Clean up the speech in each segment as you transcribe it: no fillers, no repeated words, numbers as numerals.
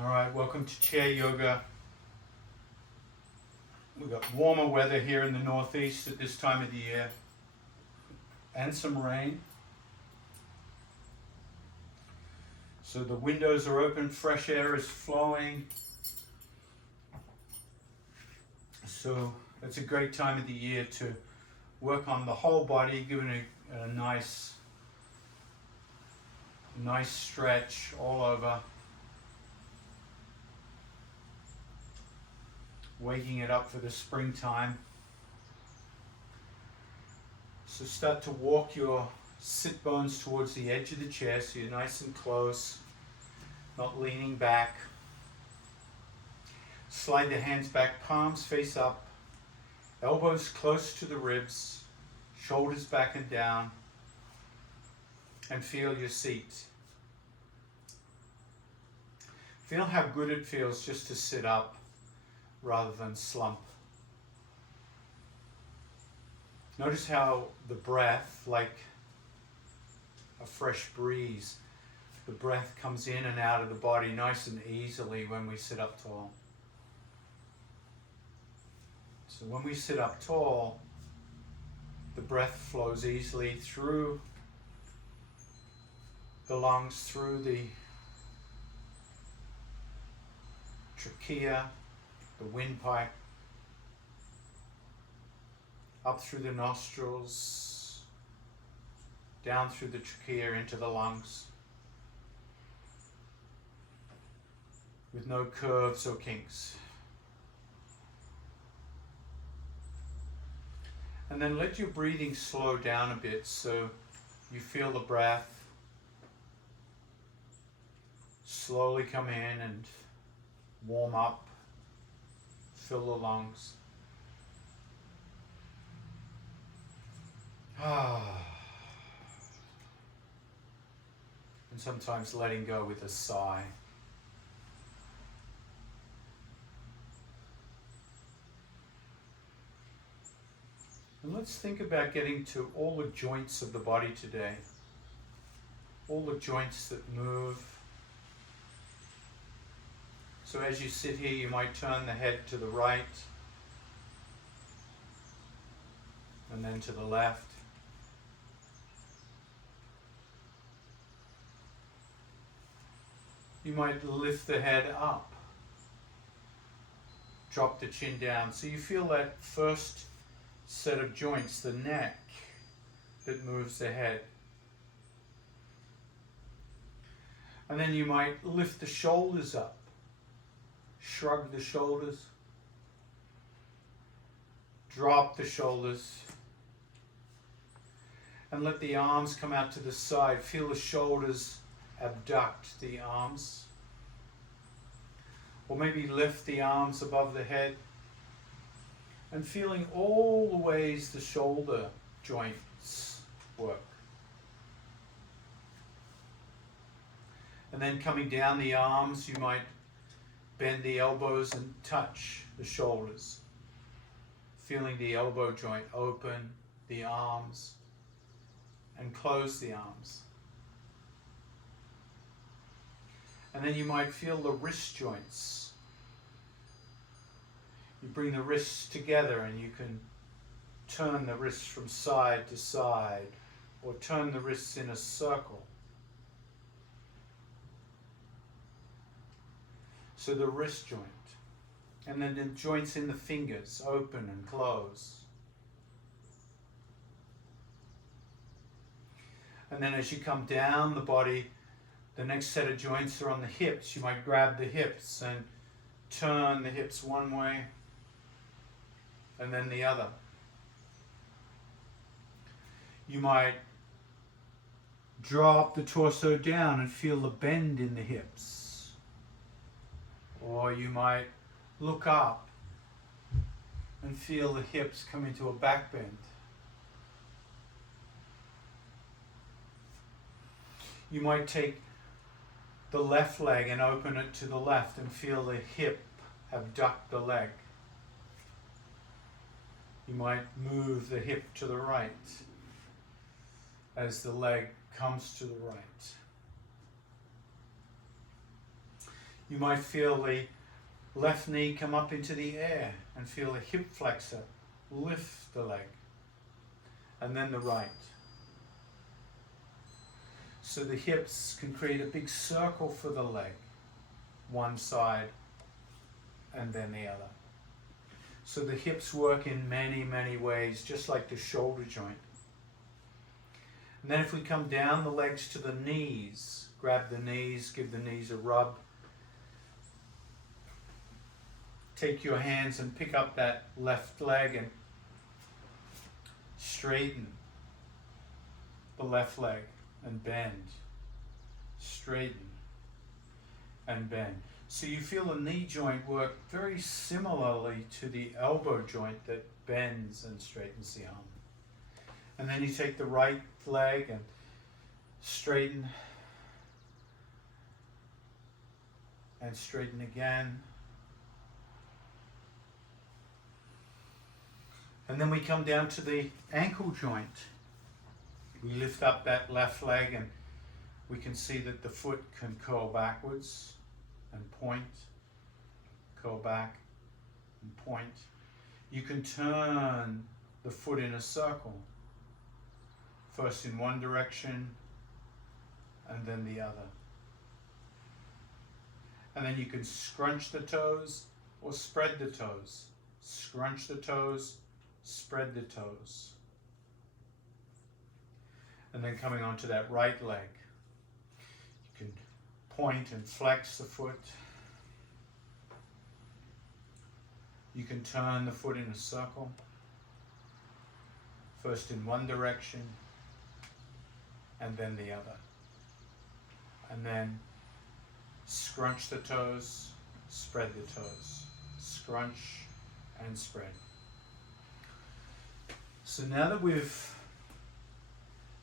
All right, welcome to chair yoga. We've got warmer weather here in the northeast at this time of the year and some rain. So the windows are open, fresh air is flowing. So it's a great time of the year to work on the whole body, giving it a nice stretch all over. Waking it up for the springtime. So start to walk your sit bones towards the edge of the chair so you're nice and close, not leaning back. Slide the hands back, palms face up, elbows close to the ribs, shoulders back and down, and feel your seat. Feel how good it feels just to sit up rather than slump. Notice how the breath, like a fresh breeze, the breath comes in and out of the body nice and easily when we sit up tall. So when we sit up tall, the breath flows easily through the lungs, through the trachea, the windpipe, up through the nostrils, down through the trachea into the lungs, with no curves or kinks. And then let your breathing slow down a bit so you feel the breath slowly come in and warm up. Fill the lungs. And sometimes letting go with a sigh. And let's think about getting to all the joints of the body today. All the joints that move. So as you sit here, you might turn the head to the right and then to the left. You might lift the head up, drop the chin down. So you feel that first set of joints, the neck that moves the head. And then you might lift the shoulders up. Shrug the shoulders, drop the shoulders, and let the arms come out to the side. Feel the shoulders abduct the arms, or maybe lift the arms above the head, and feeling all the ways the shoulder joints work. And then coming down the arms, you might bend the elbows and touch the shoulders. Feeling the elbow joint open, the arms, and close the arms. And then you might feel the wrist joints. You bring the wrists together and you can turn the wrists from side to side or turn the wrists in a circle. So the wrist joint, and then the joints in the fingers, open and close. And then as you come down the body, the next set of joints are on the hips. You might grab the hips and turn the hips one way and then the other. You might drop the torso down and feel the bend in the hips. Or you might look up and feel the hips come into a back bend. You might take the left leg and open it to the left and feel the hip abduct the leg. You might move the hip to the right as the leg comes to the right. You might feel the left knee come up into the air and feel the hip flexor lift the leg. And then the right. So the hips can create a big circle for the leg, one side and then the other. So the hips work in many, many ways, just like the shoulder joint. And then if we come down the legs to the knees, grab the knees, give the knees a rub. Take your hands and pick up that left leg and straighten the left leg and bend. Straighten and bend. So you feel the knee joint work very similarly to the elbow joint that bends and straightens the arm. And then you take the right leg and straighten and straighten again. And then we come down to the ankle joint. We lift up that left leg and we can see that the foot can curl backwards and point, curl back and point. You can turn the foot in a circle, first in one direction and then the other. And then you can scrunch the toes or spread the toes. Scrunch the toes, spread the toes. And then coming onto that right leg, you can point and flex the foot. You can turn the foot in a circle, first in one direction and then the other. And then scrunch the toes, spread the toes. Scrunch and spread. So now that we've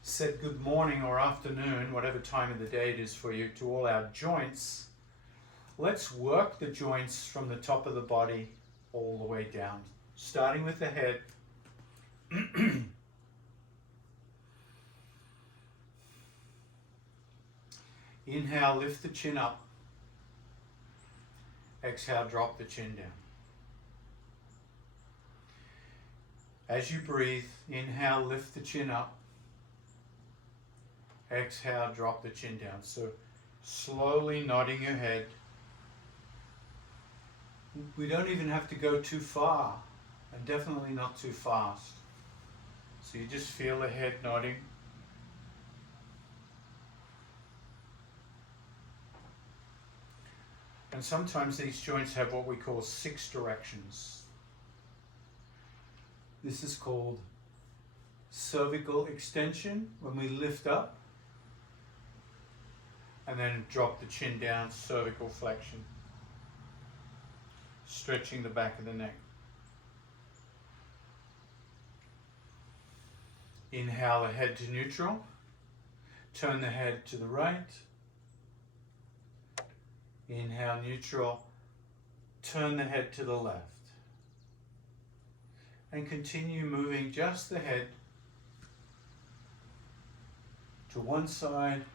said good morning or afternoon, whatever time of the day it is for you, to all our joints, let's work the joints from the top of the body all the way down, starting with the head. Inhale, lift the chin up. Exhale, drop the chin down. As you breathe, inhale, lift the chin up. Exhale, drop the chin down. So slowly nodding your head. We don't even have to go too far, and definitely not too fast. So you just feel the head nodding. And sometimes these joints have what we call 6 directions. This is called cervical extension when we lift up and then drop the chin down, cervical flexion, stretching the back of the neck. Inhale the head to neutral, turn the head to the right. Inhale neutral, turn the head to the left. And continue moving just the head to one side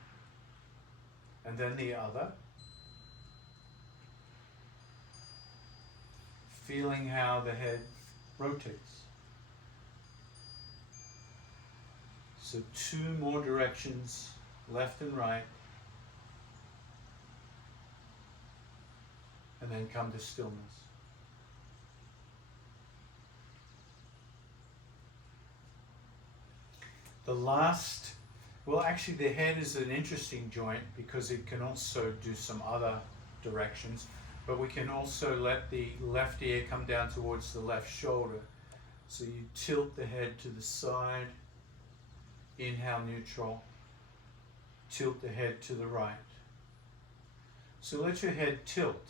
and then the other. Feeling how the head rotates. So 2 more directions, left and right. And then come to stillness. The last, well actually the head is an interesting joint because it can also do some other directions, but we can also let the left ear come down towards the left shoulder. So you tilt the head to the side, inhale neutral, tilt the head to the right. So let your head tilt.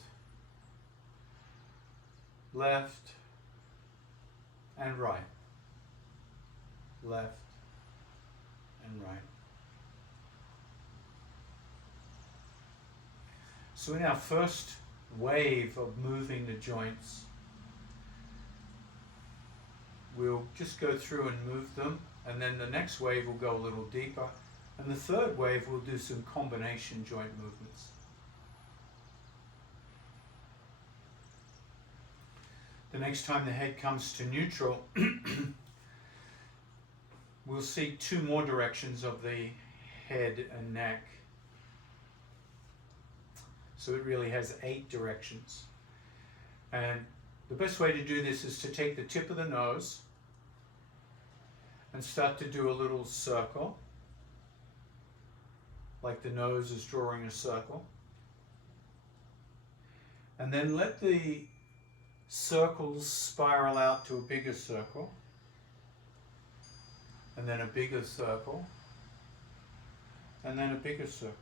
Left and right, left and right. So in our first wave of moving the joints, we'll just go through and move them, and then the next wave will go a little deeper, and the third wave we'll do some combination joint movements. The next time the head comes to neutral, we'll see 2 more directions of the head and neck. So it really has 8 directions. And the best way to do this is to take the tip of the nose and start to do a little circle, like the nose is drawing a circle. And then let the circles spiral out to a bigger circle, and then a bigger circle, and then a bigger circle.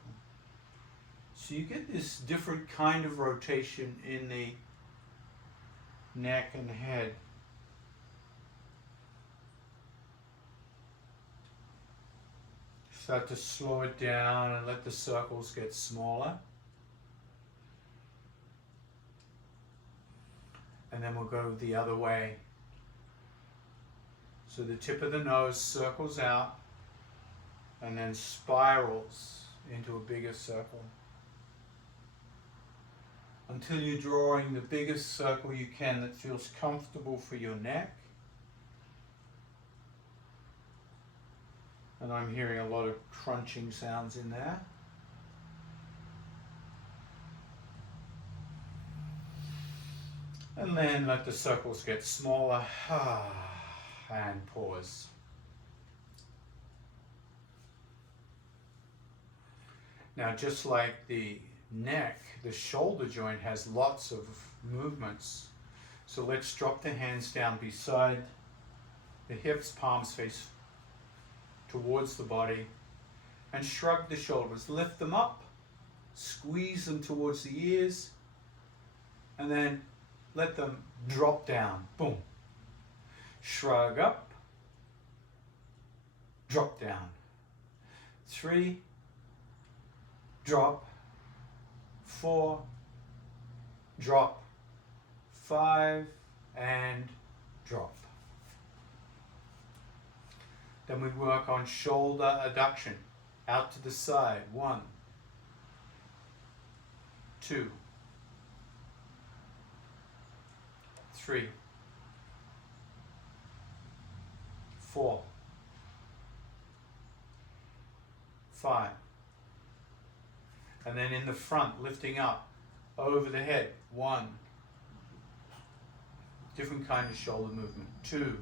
So you get this different kind of rotation in the neck and head. Start to slow it down and let the circles get smaller. And then we'll go the other way. So the tip of the nose circles out and then spirals into a bigger circle, until you're drawing the biggest circle you can that feels comfortable for your neck. And I'm hearing a lot of crunching sounds in there. And then let the circles get smaller, and pause. Now, just like the neck, the shoulder joint has lots of movements. So let's drop the hands down beside the hips, palms face towards the body, and shrug the shoulders. Lift them up, squeeze them towards the ears, and then let them drop down. Boom. Shrug up, drop down. 3, drop. 4, drop. 5, and drop. Then we work on shoulder adduction, out to the side. 1, 2, 3, 4, 5. And then in the front, lifting up over the head. 1. Different kind of shoulder movement. 2,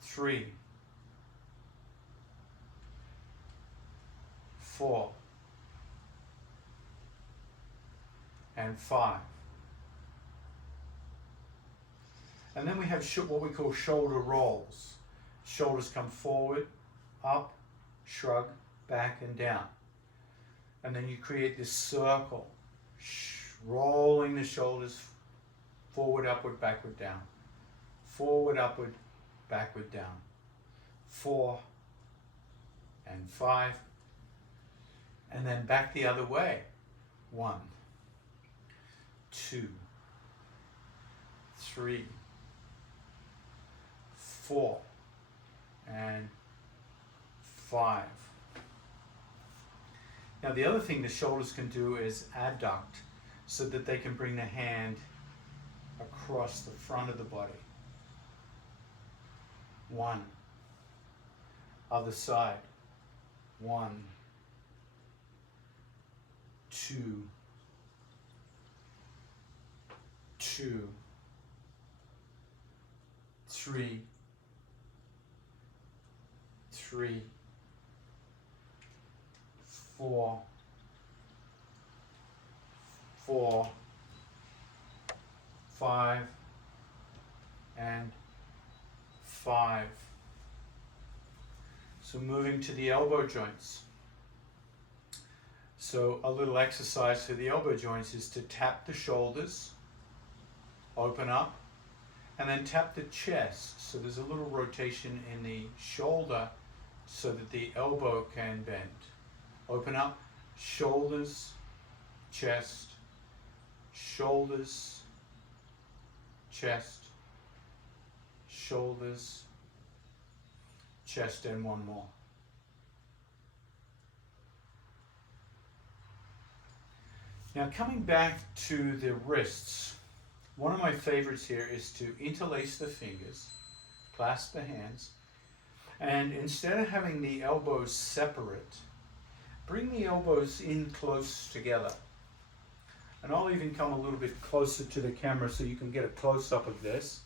3, 4, and 5. And then we have what we call shoulder rolls. Shoulders come forward, up, shrug, back and down. And then you create this circle, rolling the shoulders forward, upward, backward, down. Forward, upward, backward, down. 4 and 5. And then back the other way. 1, 2, 3, 4, and 5. Now the other thing the shoulders can do is adduct, so that they can bring the hand across the front of the body. 1. Other side. 1, 2, 2, 3, 3, 4, 4, 5, and 5. So moving to the elbow joints. So a little exercise for the elbow joints is to tap the shoulders, open up, and then tap the chest. So there's a little rotation in the shoulder so that the elbow can bend. Open up, shoulders, chest, shoulders, chest, shoulders, chest, and one more. Now coming back to the wrists, one of my favorites here is to interlace the fingers, clasp the hands, and instead of having the elbows separate, bring the elbows in close together. And I'll even come a little bit closer to the camera so you can get a close-up of this.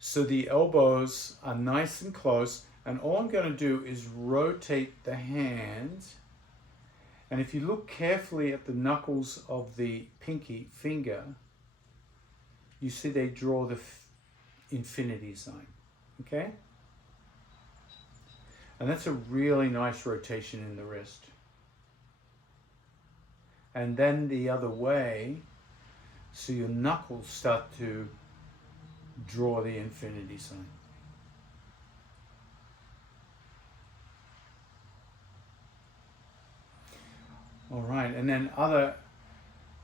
So the elbows are nice and close, and all I'm going to do is rotate the hands. And if you look carefully at the knuckles of the pinky finger, you see they draw the infinity sign, okay? And that's a really nice rotation in the wrist. And then the other way, so your knuckles start to draw the infinity sign. All right, and then other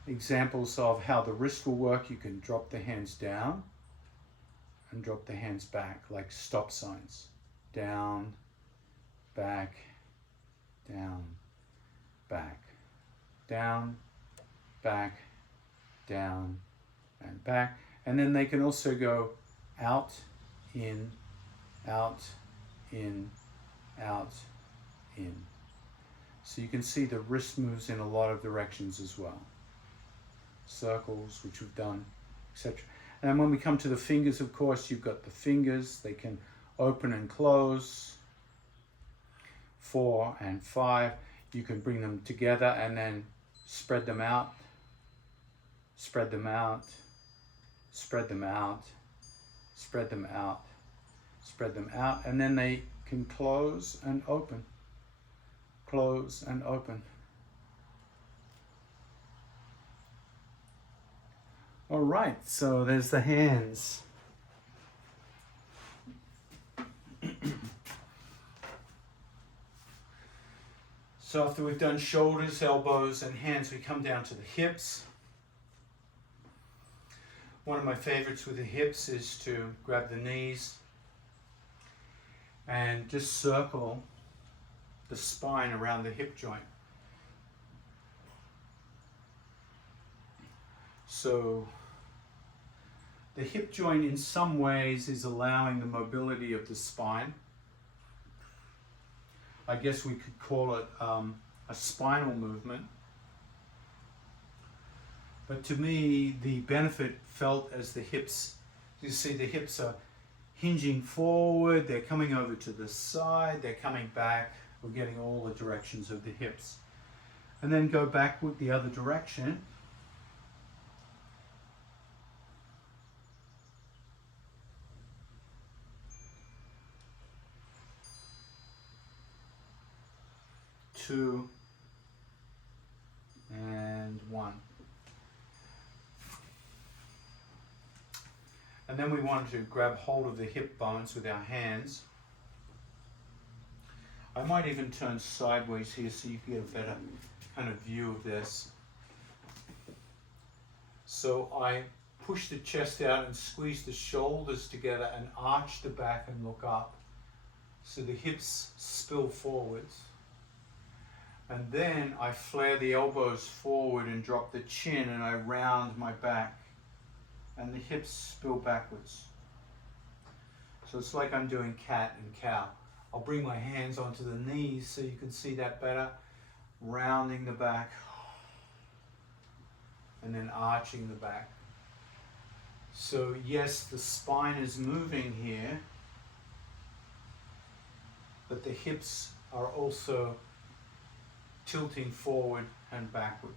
examples of how the wrist will work, you can drop the hands down and drop the hands back like stop signs. Down, back, down, back, down, back, down, and back. And then they can also go out, in, out, in, out, in. So you can see the wrist moves in a lot of directions as well. Circles, which we've done, etc. And then when we come to the fingers, of course, you've got the fingers. They can open and close. 4 and 5. You can bring them together and then spread them out. Spread them out. Spread them out. Spread them out. Spread them out. And then they can close and open. Close and open. All right, so there's the hands. So after we've done shoulders, elbows, and hands, we come down to the hips. One of my favorites with the hips is to grab the knees and just circle the spine around the hip joint. So the hip joint in some ways is allowing the mobility of the spine. I guess we could call it a spinal movement. But to me, the benefit felt as the hips, you see the hips are hinging forward, they're coming over to the side, they're coming back. We're getting all the directions of the hips. And then go back with the other direction. Two and one. And then we want to grab hold of the hip bones with our hands. I might even turn sideways here so you can get a better kind of view of this. So I push the chest out and squeeze the shoulders together and arch the back and look up. So the hips spill forwards. And then I flare the elbows forward and drop the chin and I round my back. And the hips spill backwards. So it's like I'm doing cat and cow. I'll bring my hands onto the knees so you can see that better. Rounding the back. And then arching the back. So yes, the spine is moving here. But the hips are also tilting forward and backward.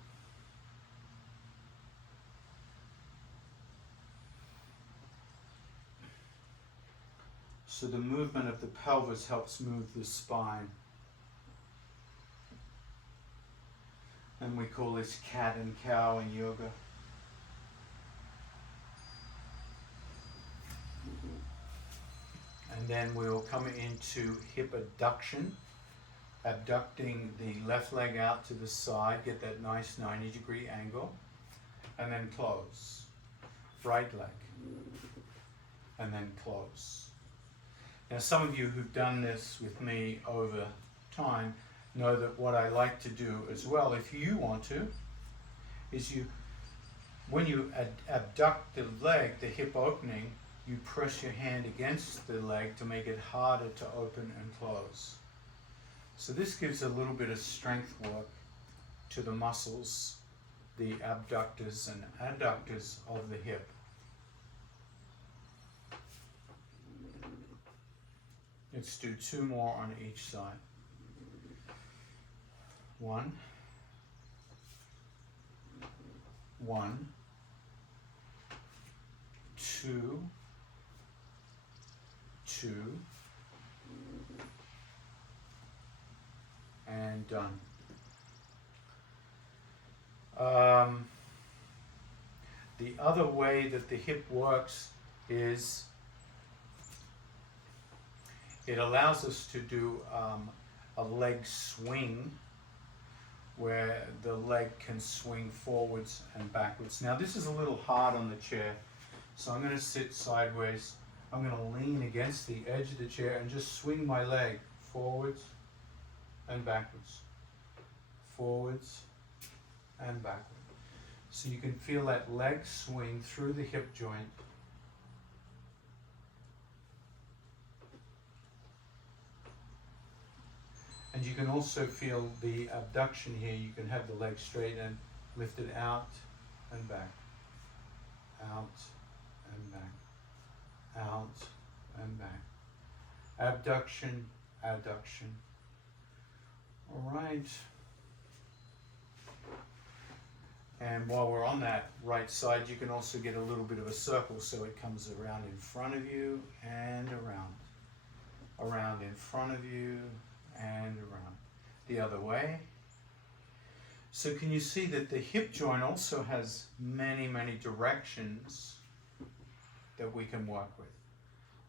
So the movement of the pelvis helps move the spine. And we call this cat and cow in yoga. And then we'll come into hip abduction, abducting the left leg out to the side, get that nice 90-degree angle, and then close. Right leg, and then close. Now some of you who've done this with me over time know that what I like to do as well, if you want to, is when you abduct the leg, the hip opening, you press your hand against the leg to make it harder to open and close. So this gives a little bit of strength work to the muscles, the abductors and adductors of the hip. Let's do 2 more on each side. 1, 1, 2, 2, and done. The other way that the hip works is it allows us to do a leg swing where the leg can swing forwards and backwards. Now this is a little hard on the chair, so I'm going to sit sideways. I'm going to lean against the edge of the chair and just swing my leg forwards and backwards, forwards and backwards. So you can feel that leg swing through the hip joint. And you can also feel the abduction here. You can have the leg straight and lifted out and back, out and back, out and back. Abduction, adduction. All right. And while we're on that right side, you can also get a little bit of a circle, so it comes around in front of you and around. Around in front of you and around. The other way. So can you see that the hip joint also has many, many directions that we can work with?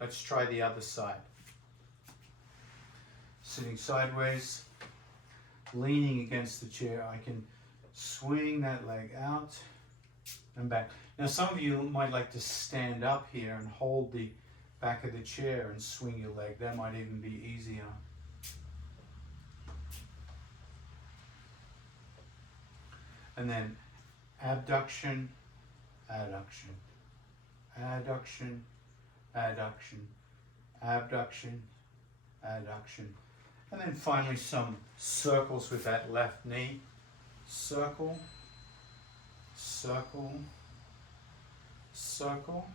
Let's try the other side. Sitting sideways, leaning against the chair, I can swing that leg out and back. Now some of you might like to stand up here and hold the back of the chair and swing your leg. That might even be easier. And then abduction, adduction, adduction, adduction, abduction, adduction. And then finally some circles with that left knee. Circle, circle, circle.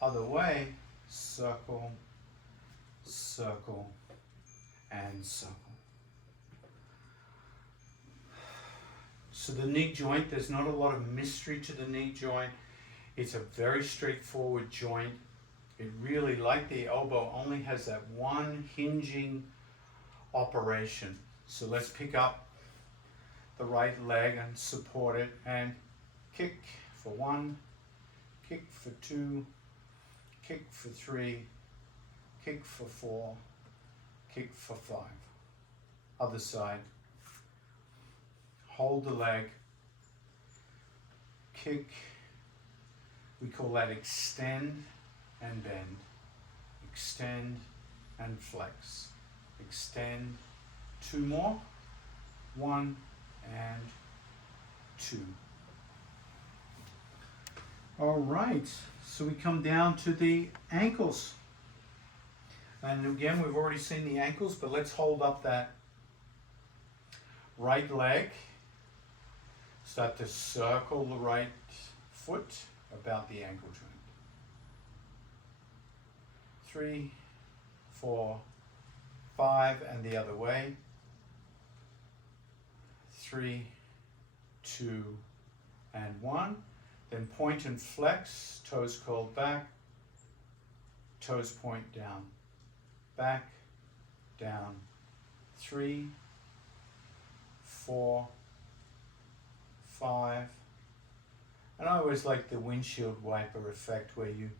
Other way, circle, circle, and circle. So the knee joint, there's not a lot of mystery to the knee joint. It's a very straightforward joint. It really, like the elbow, only has that one hinging operation. So let's pick up the right leg and support it and kick for 1, kick for 2, kick for 3, kick for 4, kick for 5. Other side. Hold the leg, kick, we call that extend and bend, extend and flex, extend, 2 more, 1 and 2. All right, so we come down to the ankles. And again, we've already seen the ankles, but let's hold up that right leg. Start to circle the right foot about the ankle joint. 3, 4, 5, and the other way. 3, 2, and 1. Then point and flex, toes curled back, toes point down, back, down. 3, 4, 5, and I always like the windshield wiper effect where you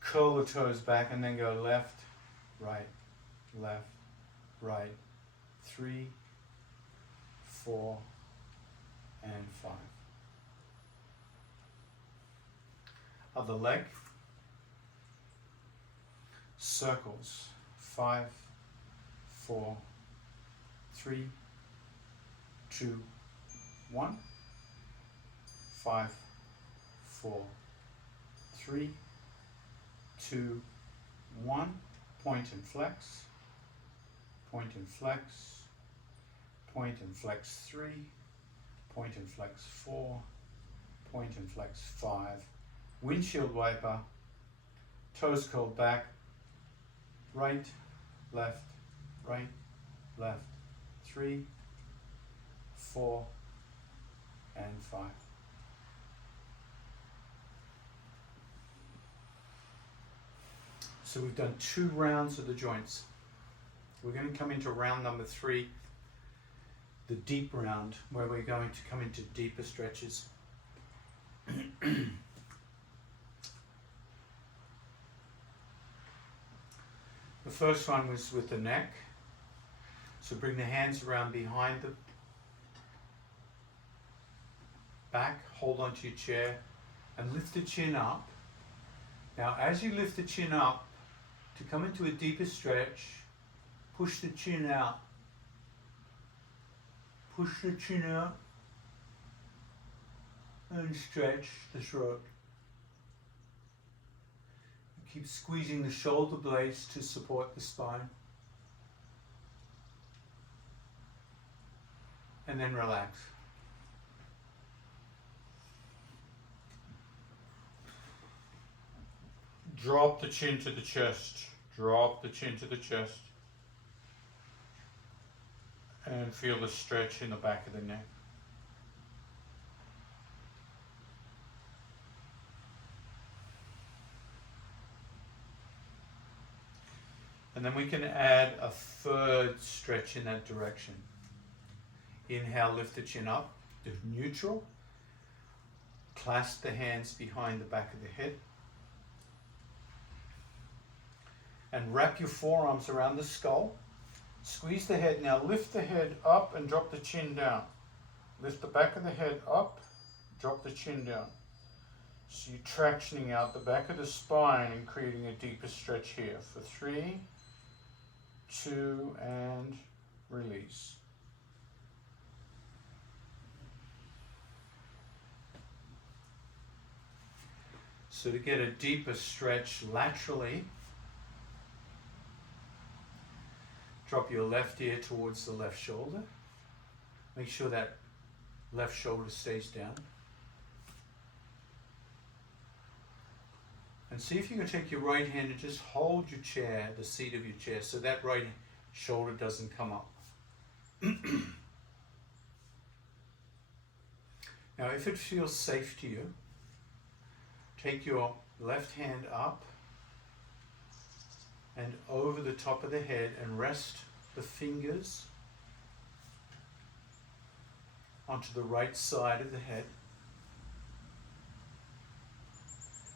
curl the toes back and then go left, right, 3, 4, and 5. Other leg, circles, 5, 4, 3, 2, 1. 5, 4, 3, 2, 1. Point and flex. Point and flex. Point and flex 3. Point and flex 4. Point and flex 5. Windshield wiper. Toes curled back. Right, left, right, left. 3, 4, and 5. So we've done 2 rounds of the joints. We're going to come into round number 3, the deep round, where we're going to come into deeper stretches. The first one was with the neck. So bring the hands around behind the back, hold onto your chair, and lift the chin up. Now as you lift the chin up, to come into a deeper stretch, push the chin out. Push the chin out and stretch the throat. Keep squeezing the shoulder blades to support the spine. And then relax. Drop the chin to the chest. Drop the chin to the chest. And feel the stretch in the back of the neck. And then we can add a third stretch in that direction. Inhale, lift the chin up to neutral. Clasp the hands behind the back of the head. And wrap your forearms around the skull. Squeeze the head. Now lift the head up and drop the chin down. Lift the back of the head up, drop the chin down. So you're tractioning out the back of the spine and creating a deeper stretch here for 3, 2, and release. So to get a deeper stretch laterally, drop your left ear towards the left shoulder. Make sure that left shoulder stays down. And see if you can take your right hand and just hold your chair, the seat of your chair, so that right shoulder doesn't come up. Now, if it feels safe to you, take your left hand up and over the top of the head and rest the fingers onto the right side of the head.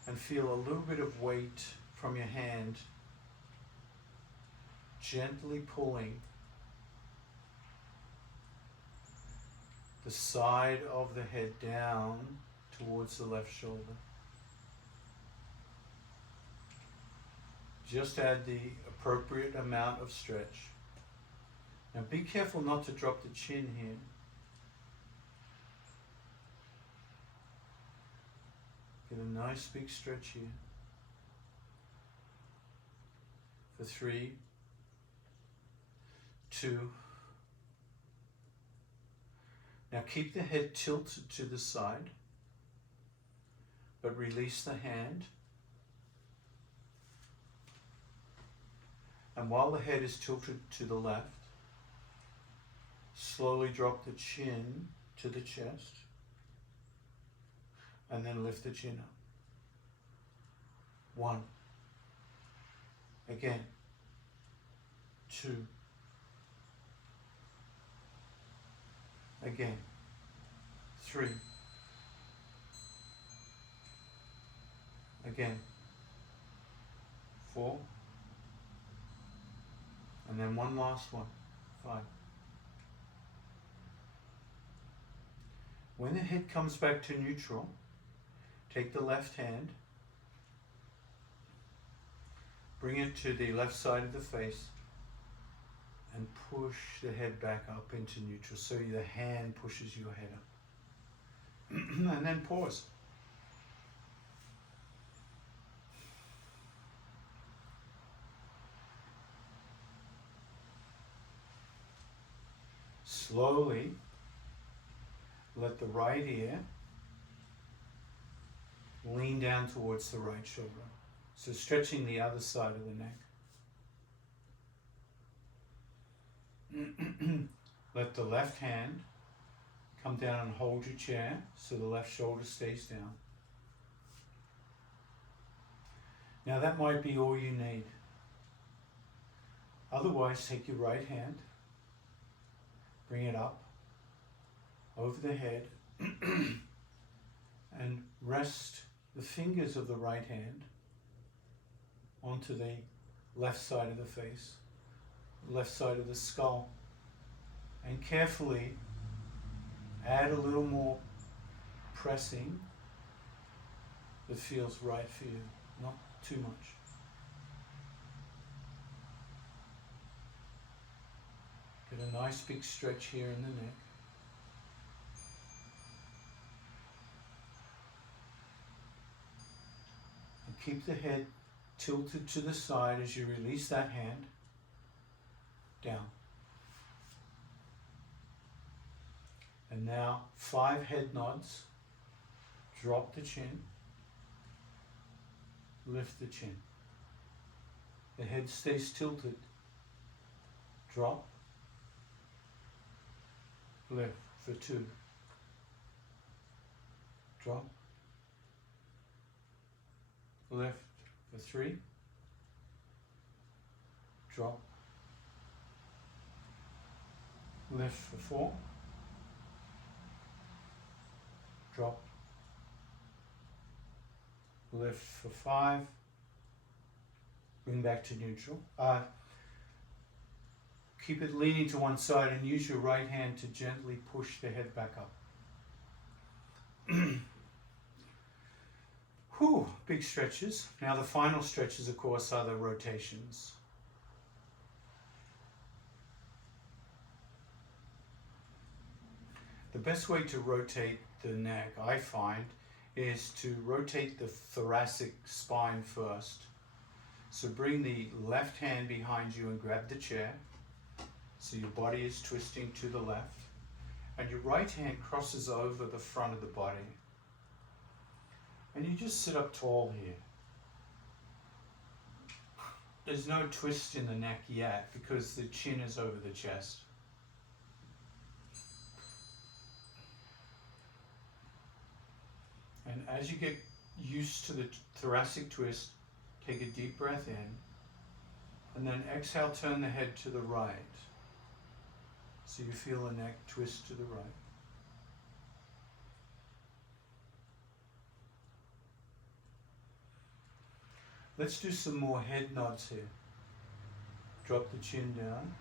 And feel a little bit of weight from your hand gently pulling the side of the head down towards the left shoulder. Just add the appropriate amount of stretch. Now be careful not to drop the chin here. Get a nice big stretch here. For 3, 2. Now keep the head tilted to the side, but release the hand. And while the head is tilted to the left, slowly drop the chin to the chest. And then lift the chin up. 1. Again. 2. Again. 3. Again. 4. And then one last one. 5. When the head comes back to neutral, take the left hand, bring it to the left side of the face, and push the head back up into neutral. So the hand pushes your head up. And then pause. Slowly let the right ear lean down towards the right shoulder. So stretching the other side of the neck. Let the left hand come down and hold your chair so the left shoulder stays down. Now that might be all you need. Otherwise, take your right hand, bring it up over the head and rest the fingers of the right hand onto the left side of the face, left side of the skull, and carefully add a little more pressing that feels right for you, not too much. Get a nice big stretch here in the neck. And keep the head tilted to the side as you release that hand down. And now 5 head nods. Drop the chin. Lift the chin. The head stays tilted. Drop. Lift for 2. Drop. Lift for 3. Drop. Lift for 4. Drop. Lift for 5. Bring back to neutral. Keep it leaning to one side and use your right hand to gently push the head back up. Whew, big stretches. Now the final stretches, of course, are the rotations. The best way to rotate the neck, I find, is to rotate the thoracic spine first. So bring the left hand behind you and grab the chair. So your body is twisting to the left. And your right hand crosses over the front of the body. And you just sit up tall here. There's no twist in the neck yet because the chin is over the chest. And as you get used to the thoracic twist, take a deep breath in, and then exhale, turn the head to the right. So you feel the neck twist to the right. Let's do some more head nods here. Drop the chin down,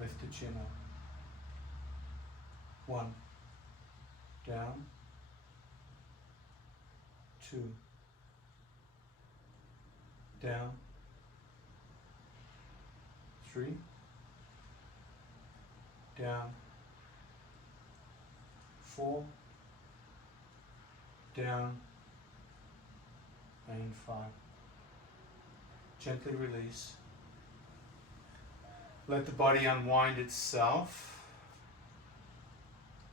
lift the chin up. 1, down, 2, down, 3, down, 4, down, and 5. Gently release. Let the body unwind itself.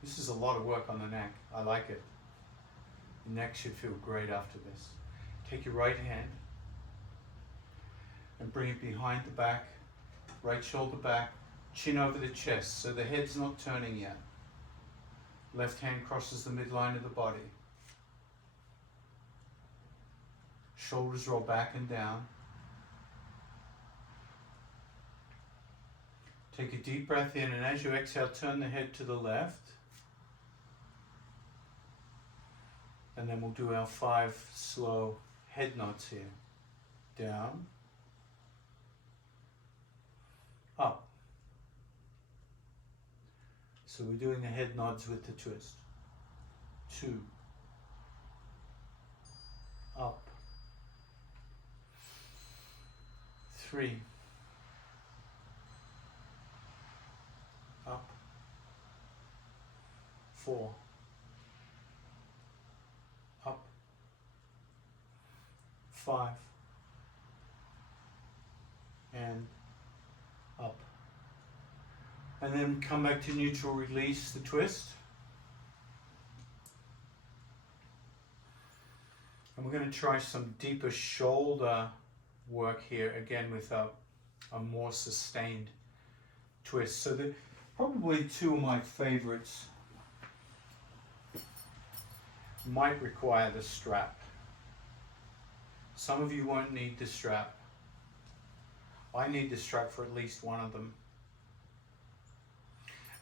This is a lot of work on the neck. I like it. The neck should feel great after this. Take your right hand and bring it behind the back, right shoulder back, chin over the chest, so the head's not turning yet. Left hand crosses the midline of the body. Shoulders roll back and down. Take a deep breath in, and as you exhale, turn the head to the left. And then we'll do our 5 slow head nods here. Down, up. So we're doing the head nods with the twist. 2, up. 3, 4, up, 5, and up. And then come back to neutral, release the twist. And we're going to try some deeper shoulder work here, again with a more sustained twist. So probably two of my favorites might require the strap. Some of you won't need the strap. I need the strap for at least one of them.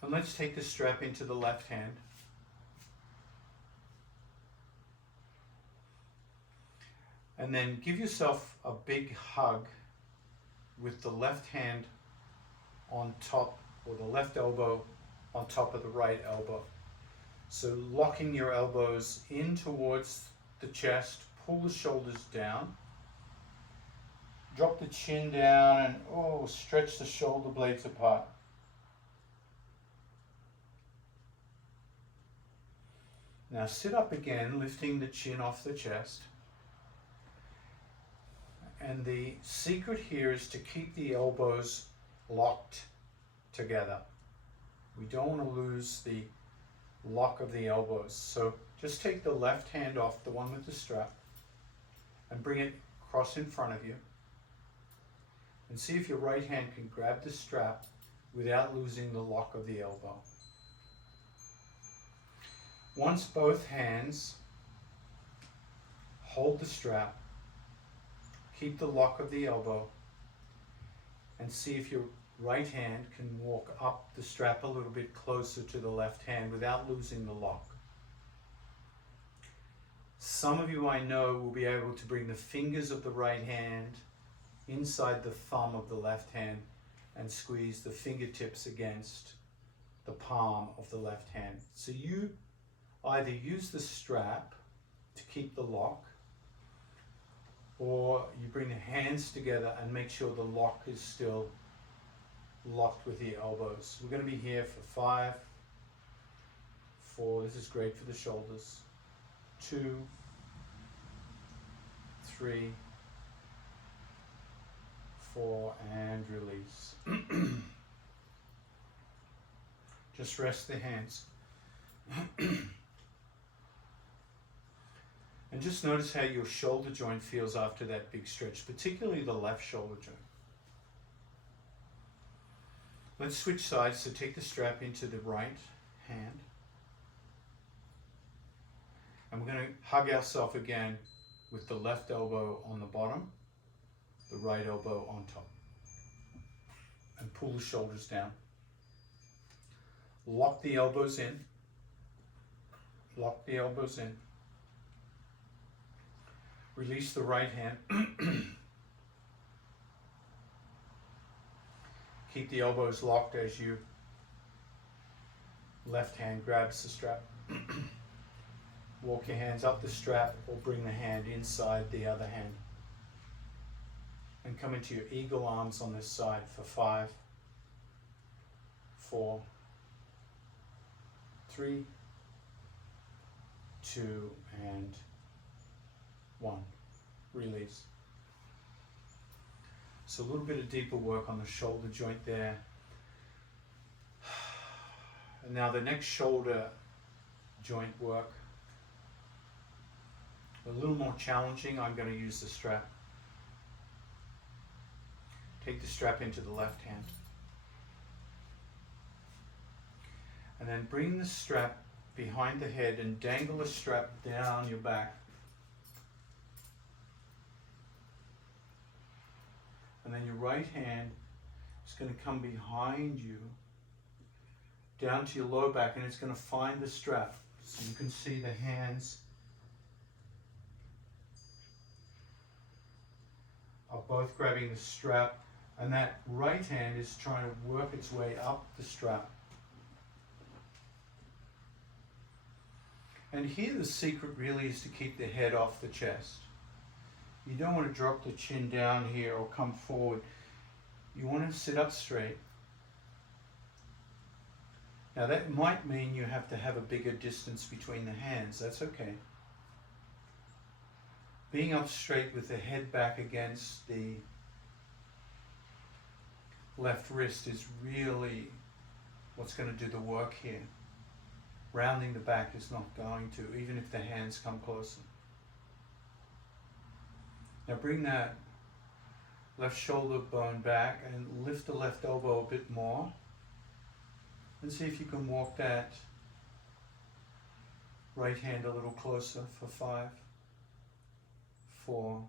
And let's take the strap into the left hand. And then give yourself a big hug with the left hand on top, or the left elbow on top of the right elbow. So locking your elbows in towards the chest, pull the shoulders down, drop the chin down, and stretch the shoulder blades apart. Now sit up again, lifting the chin off the chest. And the secret here is to keep the elbows locked together. We don't want to lose the lock of the elbows. So just take the left hand off, the one with the strap, and bring it across in front of you. And see if your right hand can grab the strap without losing the lock of the elbow. Once both hands hold the strap, keep the lock of the elbow, and see if your right hand can walk up the strap a little bit closer to the left hand without losing the lock. Some of you I know will be able to bring the fingers of the right hand inside the thumb of the left hand and squeeze the fingertips against the palm of the left hand. So you either use the strap to keep the lock, or you bring the hands together and make sure the lock is still locked with the elbows. We're going to be here for 5, 4, this is great for the shoulders, 2, 3, 4, and release. Just rest the hands. And just notice how your shoulder joint feels after that big stretch, particularly the left shoulder joint. Let's switch sides. So take the strap into the right hand. And we're going to hug ourselves again with the left elbow on the bottom, the right elbow on top. And pull the shoulders down. Lock the elbows in. Lock the elbows in. Release the right hand. Keep the elbows locked as you left hand grabs the strap. Walk your hands up the strap or bring the hand inside the other hand. And come into your eagle arms on this side for 5, 4, 3, 2, and 1. Release. So a little bit of deeper work on the shoulder joint there. And now the next shoulder joint work, a little more challenging. I'm going to use the strap. Take the strap into the left hand. And then bring the strap behind the head and dangle the strap down your back. And then your right hand is going to come behind you down to your lower back, and it's going to find the strap. So you can see the hands are both grabbing the strap, and that right hand is trying to work its way up the strap. And here the secret really is to keep the head off the chest. You don't want to drop the chin down here or come forward. You want to sit up straight. Now that might mean you have to have a bigger distance between the hands. That's okay. Being up straight with the head back against the left wrist is really what's going to do the work here. Rounding the back is not going to, even if the hands come closer. Now bring that left shoulder bone back and lift the left elbow a bit more. And see if you can walk that right hand a little closer for 5, 4,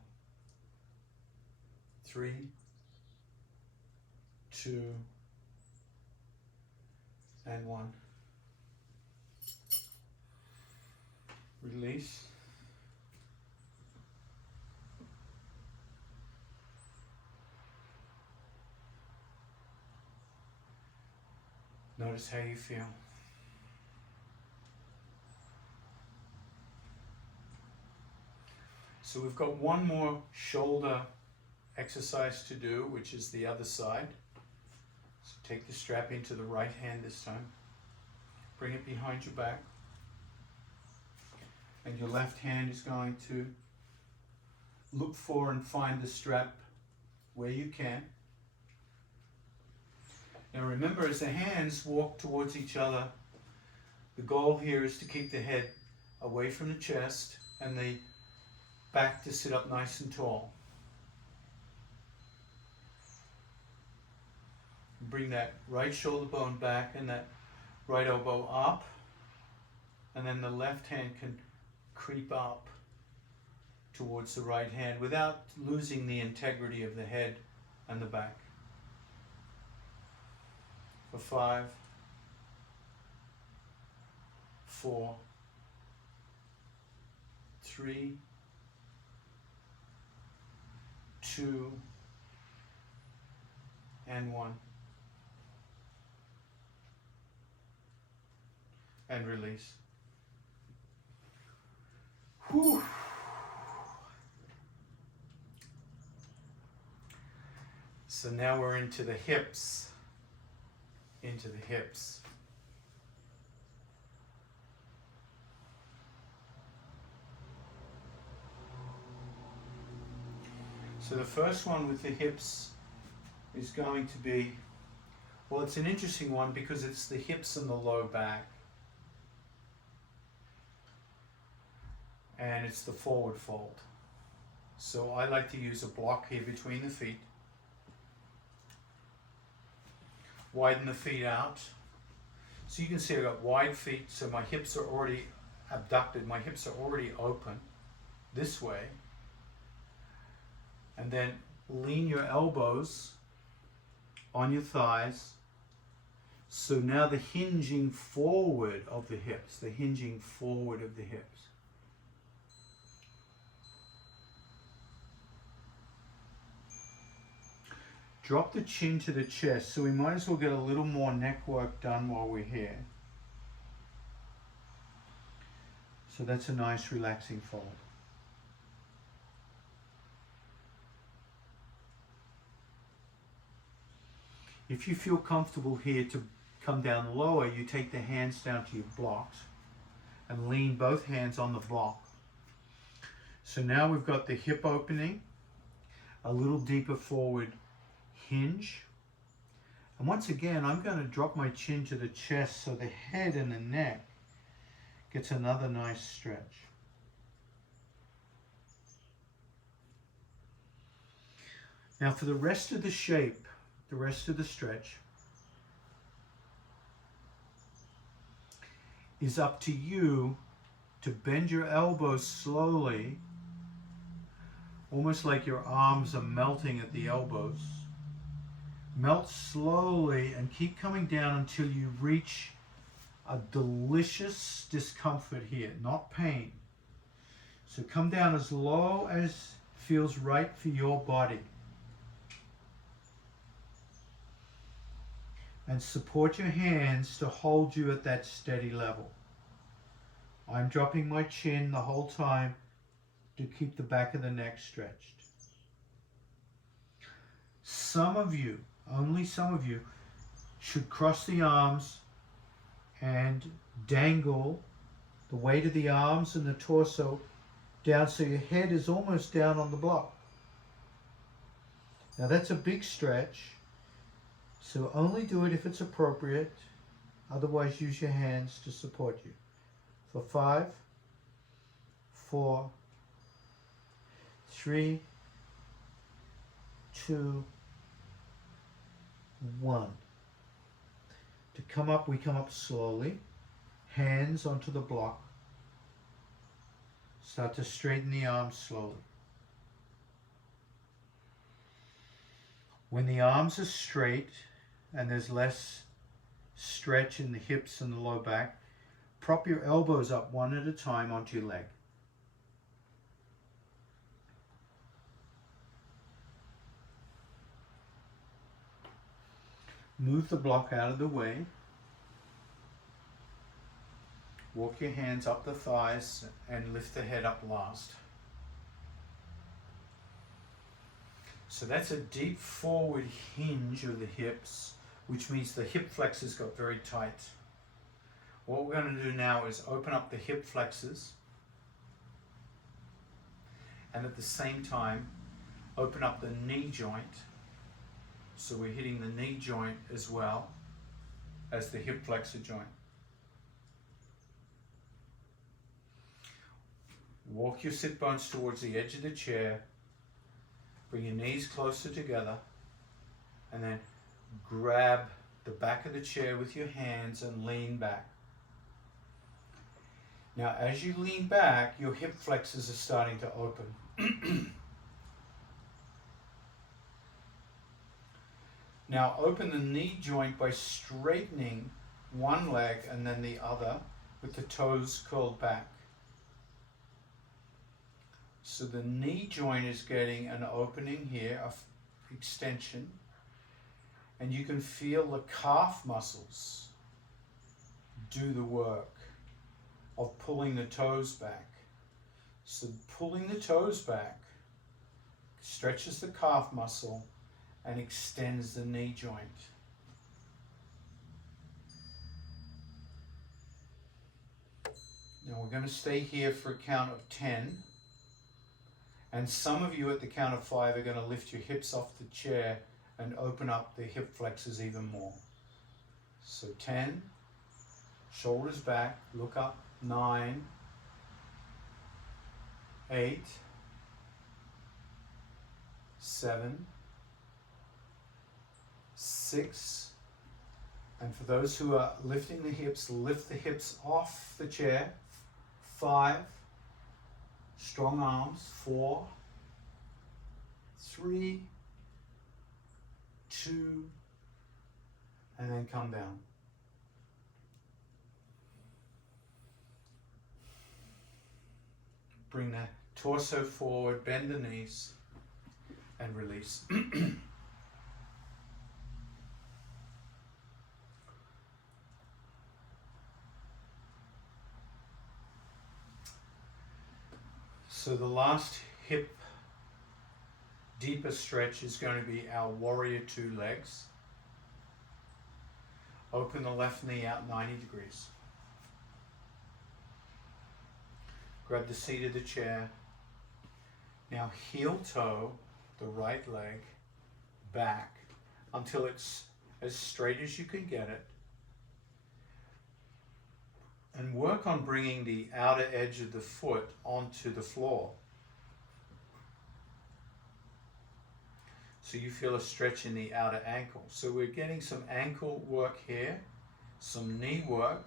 3, 2, and 1. Release. Notice how you feel. So we've got one more shoulder exercise to do, which is the other side. So take the strap into the right hand this time. Bring it behind your back. And your left hand is going to look for and find the strap where you can. Now remember, as the hands walk towards each other, the goal here is to keep the head away from the chest and the back to sit up nice and tall. Bring that right shoulder bone back and that right elbow up, and then the left hand can creep up towards the right hand without losing the integrity of the head and the back. For 5, 4, 3, 2, and 1. And release. Whew. So now we're into the hips. Into the hips. So the first one with the hips is going to be, well, it's an interesting one because it's the hips and the low back. And it's the forward fold. So I like to use a block here between the feet. Widen the feet out. So you can see I've got wide feet, so my hips are already abducted, my hips are already open this way. And then lean your elbows on your thighs. So now the hinging forward of the hips, the hinging forward of the hips. Drop the chin to the chest, so we might as well get a little more neck work done while we're here. So that's a nice relaxing fold. If you feel comfortable here to come down lower, you take the hands down to your blocks and lean both hands on the block. So now we've got the hip opening, a little deeper forward hinge. And once again, I'm going to drop my chin to the chest so the head and the neck gets another nice stretch. Now for the rest of the shape, the rest of the stretch is up to you to bend your elbows slowly, almost like your arms are melting at the elbows. Melt slowly and keep coming down until you reach a delicious discomfort here, not pain. So come down as low as feels right for your body. And support your hands to hold you at that steady level. I'm dropping my chin the whole time to keep the back of the neck stretched. Some of you, only some of you, should cross the arms and dangle the weight of the arms and the torso down so your head is almost down on the block. Now that's a big stretch, so only do it if it's appropriate. Otherwise, use your hands to support you. For 5, 4, 3, 2, 1. To come up, we come up slowly, hands onto the block. Start to straighten the arms slowly. When the arms are straight and there's less stretch in the hips and the low back, prop your elbows up one at a time onto your leg. Move the block out of the way. Walk your hands up the thighs and lift the head up last. So that's a deep forward hinge of the hips, which means the hip flexors got very tight. What we're going to do now is open up the hip flexors and at the same time open up the knee joint. So we're hitting the knee joint as well as the hip flexor joint. Walk your sit bones towards the edge of the chair. Bring your knees closer together and then grab the back of the chair with your hands and lean back. Now as you lean back, your hip flexors are starting to open. Now open the knee joint by straightening one leg and then the other with the toes curled back. So the knee joint is getting an opening here, an extension, and you can feel the calf muscles do the work of pulling the toes back. So pulling the toes back stretches the calf muscle and extends the knee joint. Now we're going to stay here for a count of 10. And some of you at the count of 5 are going to lift your hips off the chair and open up the hip flexors even more. So 10, shoulders back, look up, 9, 8, 7, 6, and for those who are lifting the hips, lift the hips off the chair, 5, strong arms, 4, 3, 2, and then come down. Bring the torso forward, bend the knees, and release. So the last hip deeper stretch is going to be our warrior 2 legs. Open the left knee out 90 degrees. Grab the seat of the chair. Now heel toe the right leg back until it's as straight as you can get it. And work on bringing the outer edge of the foot onto the floor. So you feel a stretch in the outer ankle. So we're getting some ankle work here, some knee work,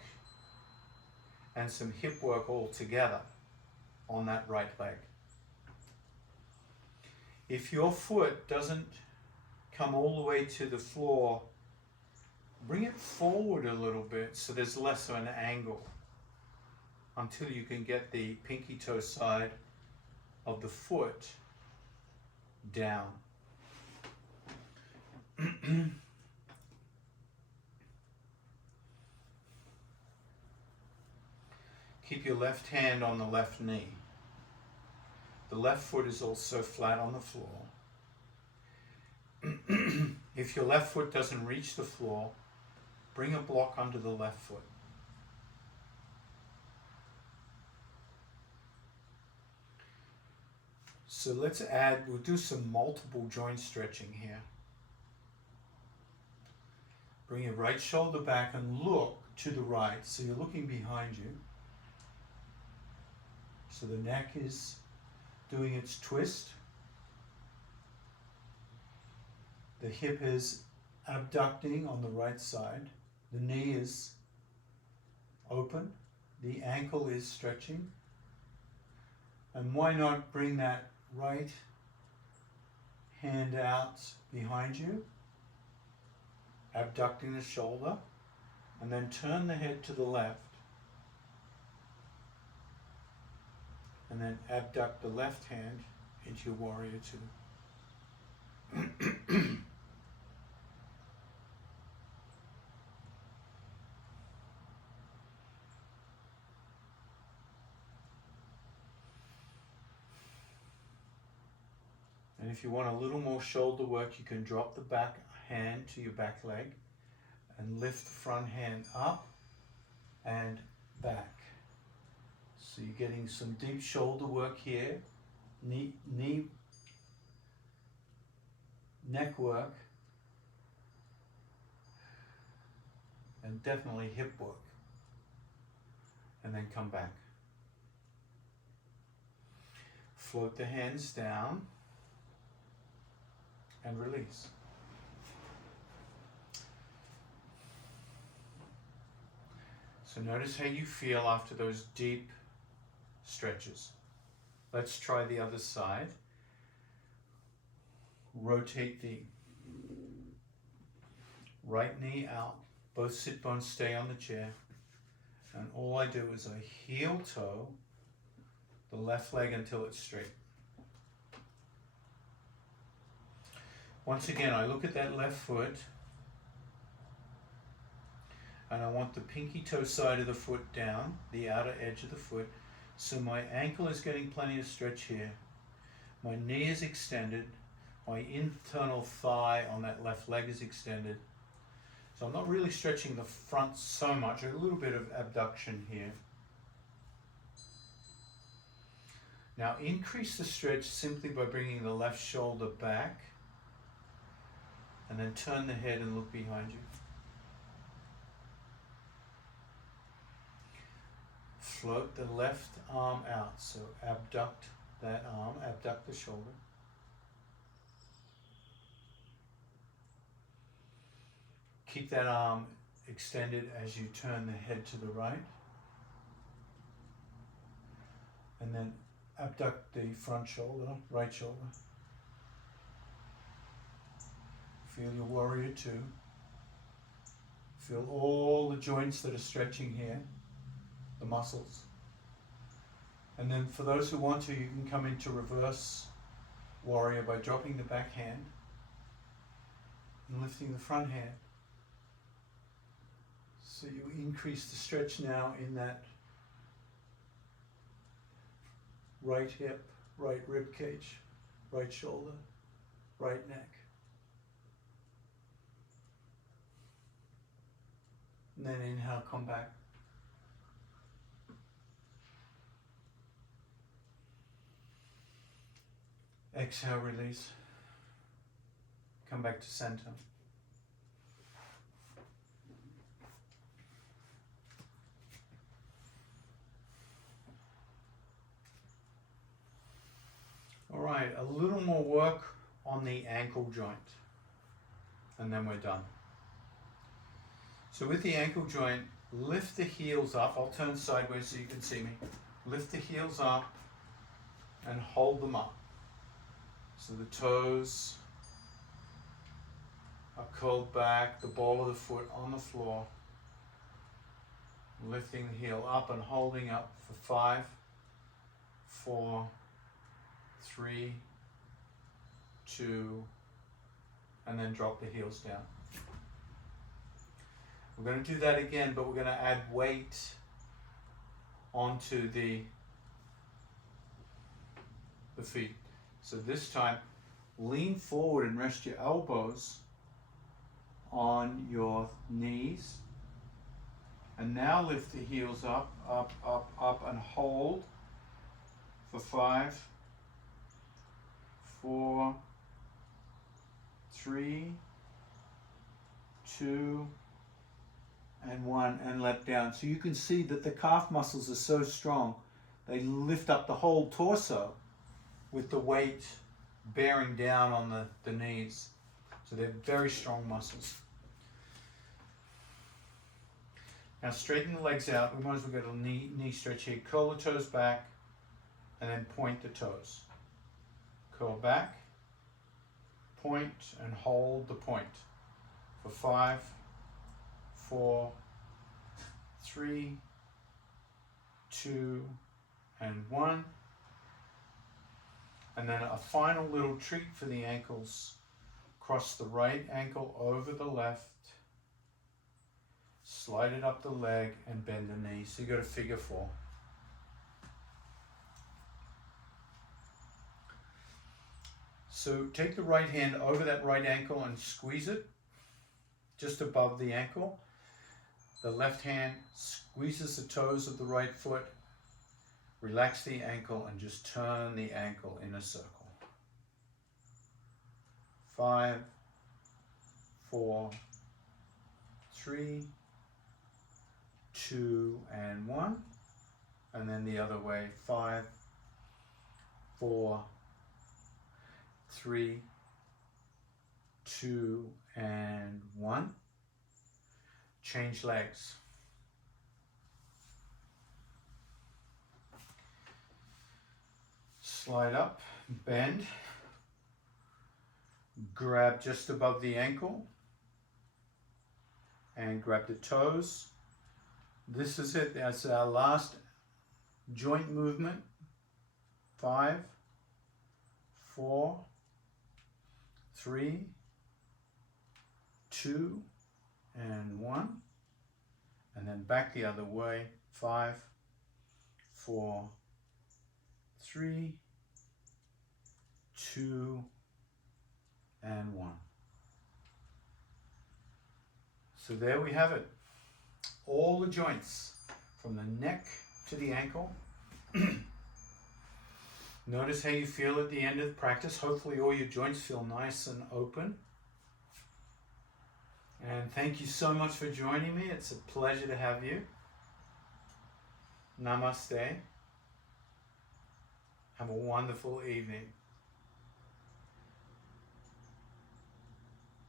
and some hip work all together on that right leg. If your foot doesn't come all the way to the floor, bring it forward a little bit so there's less of an angle until you can get the pinky toe side of the foot down. Keep your left hand on the left knee. The left foot is also flat on the floor. If your left foot doesn't reach the floor, bring a block under the left foot. So we'll do some multiple joint stretching here. Bring your right shoulder back and look to the right. So you're looking behind you. So the neck is doing its twist. The hip is abducting on the right side. The knee is open. The ankle is stretching. And why not bring that right hand out behind you, abducting the shoulder, and then turn the head to the left. And then abduct the left hand into your warrior two. And if you want a little more shoulder work, you can drop the back hand to your back leg and lift the front hand up and back. So you're getting some deep shoulder work here, knee, neck work, and definitely hip work. And then come back. Float the hands down and release. So notice how you feel after those deep stretches. Let's try the other side. Rotate the right knee out. Both sit bones stay on the chair. And all I do is I heel toe the left leg until it's straight. Once again, I look at that left foot and I want the pinky toe side of the foot down, the outer edge of the foot, so my ankle is getting plenty of stretch here. My knee is extended, my internal thigh on that left leg is extended. So I'm not really stretching the front so much, a little bit of abduction here. Now increase the stretch simply by bringing the left shoulder back and then turn the head and look behind you. Float the left arm out, so abduct that arm, abduct the shoulder. Keep that arm extended as you turn the head to the right. And then abduct the front shoulder, right shoulder. Feel your warrior two. Feel all the joints that are stretching here, the muscles. And then for those who want to, you can come into reverse warrior by dropping the back hand and lifting the front hand. So you increase the stretch now in that right hip, right rib cage, right shoulder, right neck. And then inhale, come back. Exhale, release. Come back to center. All right, a little more work on the ankle joint, and then we're done. So with the ankle joint, lift the heels up. I'll turn sideways so you can see me. Lift the heels up and hold them up. So the toes are curled back, the ball of the foot on the floor. Lifting the heel up and holding up for 5, 4, 3, 2, and then drop the heels down. We're going to do that again, but we're going to add weight onto the feet. So this time, lean forward and rest your elbows on your knees. And now lift the heels up, up, up, up, and hold for 5, 3, 2, and 1, and let down. So you can see that the calf muscles are so strong. They lift up the whole torso with the weight bearing down on the knees. So they're very strong muscles. Now straighten the legs out. We might as well get a knee stretch here. Curl the toes back and then point the toes. Curl back, point, and hold the point for 5, 4, 3, 2, and 1. And then a final little treat for the ankles. Cross the right ankle over the left, slide it up the leg, and bend the knee. So you go to figure 4. So take the right hand over that right ankle and squeeze it just above the ankle. The left hand squeezes the toes of the right foot. Relax the ankle and just turn the ankle in a circle. 5, 4, 3, 2, and 1. And then the other way. 5, 4, 3, 2, and 1. Change legs. Slide up, bend, grab just above the ankle, and grab the toes. This is it. That's our last joint movement. 5, 4, 3, 2, and 1. And then back the other way. 5, 4, 3, 2, and 1. So there we have it. All the joints from the neck to the ankle. Notice how you feel at the end of practice. Hopefully all your joints feel nice and open. And thank you so much for joining me. It's a pleasure to have you. Namaste. Have a wonderful evening.